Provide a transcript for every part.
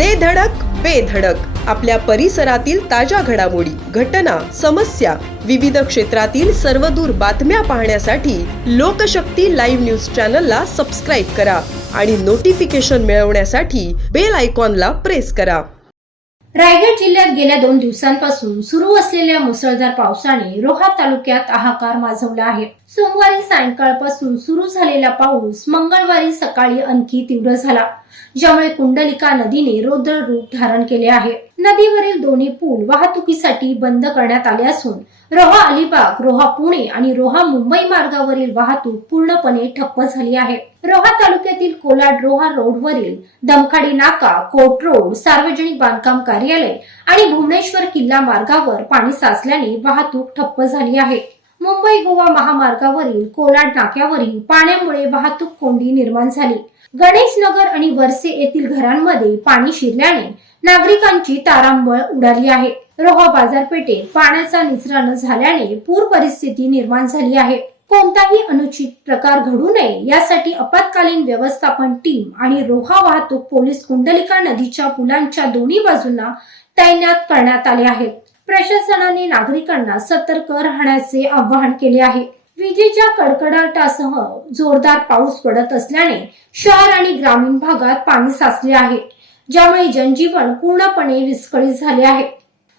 दे धडक बेधडक आपल्या परिसरातील ताज्या घडामोडी घटना समस्या विविध क्षेत्रातील सर्वदूर बातम्या पाहण्यासाठी लोकशक्ती लाईव्ह न्यूज चॅनलला सबस्क्राईब करा आणि नोटिफिकेशन मिळवण्यासाठी बेल आयकॉनला प्रेस करा. रायगड जिल्ह्यात गेल्या दोन दिवसांपासून सुरू असलेल्या मुसळधार पावसाने रोहा तालुक्यात हाहाकार माजवला आहे. सोमवारी सायंकाळपासून सुरू झालेला पाऊस मंगळवारी सकाळी आणखी तीव्र झाला. ज्यामुळे कुंडलिका नदीने रौद्र रूप धारण केले आहे. नदीवरील दोन्ही पूल वाहतुकीसाठी बंद करण्यात आले असून रोहा अलिबाग रोहा पुणे आणि रोहा मुंबई मार्गावरील वाहतूक पूर्णपणे ठप्प झाली आहे. रोहा तालुक्यातील कोलाड रोहा रोडवरील दमखाडी नाका कोट रोड सार्वजनिक बांधकाम कार्यालय आणि भुवनेश्वर किल्ला मार्गावर पाणी साचल्याने वाहतूक ठप्प झाली आहे. मुंबई गोवा महामार्गावरील कोलाड नाक्यावरील पाण्यामुळे वाहतूक कोंडी निर्माण झाली. गणेश नगर आणि वरसे येथील घरांमध्ये पाणी शिरल्याने नागरिकांची तारांबळ उडाली आहे. रोहा बाजारपेठेत पाण्याचा निचरा न झाल्याने पूर परिस्थिती निर्माण झाली आहे. कोणताही अनुचित प्रकार घडू नये यासाठी आपत्कालीन व्यवस्थापन टीम आणि रोहा वाहतूक पोलीस कुंडलिका नदीच्या पुलांच्या दोन्ही बाजूंना तैनात करण्यात आले आहेत. प्रशासनाने नागरिकांना सतर्क राहण्याचे आवाहन केले आहे. विजेच्या कडकडाटासह जोरदार पाऊस पडत असल्याने शहर आणि ग्रामीण भागात पाणी साचले आहे ज्यामुळे जनजीवन पूर्णपणे विस्कळीत झाले आहे.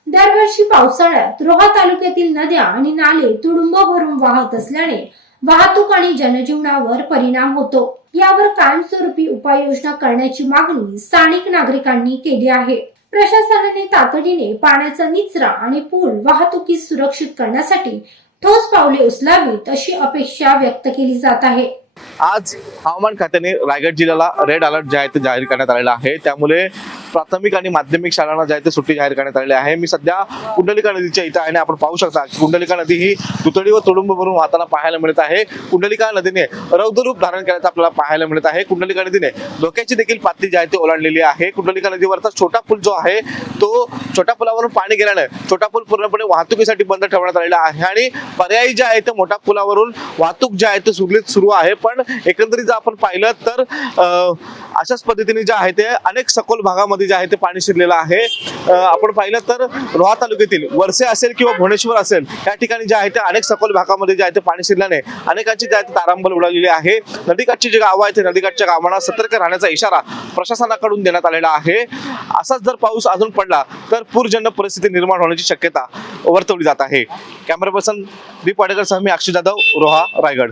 दरवर्षी पावसाळ्यात रोहा तालुक्यातील नद्या आणि नाले तुडुंब भरून वाहत असल्याने वाहतूक आणि जनजीवनावर परिणाम होतो. यावर कायमस्वरूपी उपाययोजना करण्याची मागणी स्थानिक नागरिकांनी केली आहे. प्रशासनाने तातडीने पाण्याचा निचरा आणि पूल वाहतुकीस सुरक्षित करण्यासाठी ठोस पावले उचलावीत अशी अपेक्षा व्यक्त केली जात आहे. आज हवामान खात्याने रायगड जिल्ह्याला रेड अलर्ट जे आहे ते जाहीर करण्यात आलेला आहे. त्यामुळे प्राथमिक आणि माध्यमिक शाळांना जे आहे ते सुट्टी जाहीर करण्यात आलेली आहे. मी सध्या कुंडलिका नदीच्या इथं आहे आणि आपण पाहू शकता कुंडलिका नदी ही दुतडी व तुडुंब भरून वाहताना पाहायला मिळत आहे. कुंडलिका नदीने रौद्ररूप धारण केल्याचं आपल्याला पाहायला मिळत आहे. कुंडलिका नदीने धोक्याची देखील पातळी जी आहे ती ओलांडलेली आहे. कुंडलिका नदीवरचा छोटा पूल जो आहे तो छोट्या पुलावरून पाणी गेल्याने छोटा पूल पूर्णपणे वाहतुकीसाठी बंद ठेवण्यात आलेला आहे आणि पर्यायी जे आहे ते मोठ्या पुलावरून वाहतूक जी आहे ते सुरळीत सुरू आहे. पण एकंदरीत जर आपण पाहिलं तर अशाच पद्धतीने जे आहे ते अनेक सखोल भागामध्ये जे आहे ते पाणी शिरलेलं आहे. आपण पाहिलं तर रोहा तालुक्यातील वरसे असेल किंवा भुवनेश्वर असेल या ठिकाणी जे आहे ते अनेक सखोल भागामध्ये जे आहे ते पाणी शिरल्याने अनेकांची जे आहे ते उडालेली आहे. नदीकाठची जी गावं आहेत ते नदीकाठच्या गावांना सतर्क राहण्याचा इशारा प्रशासनाकडून देण्यात आलेला आहे. असाच जर पाऊस अजून पडला तर पूरजन्य परिस्थिती निर्माण होण्याची शक्यता वर्तवली जात आहे. कॅमेरा पर्सन बी पाडेकरसह मी अक्षय जाधव रोहा रायगड.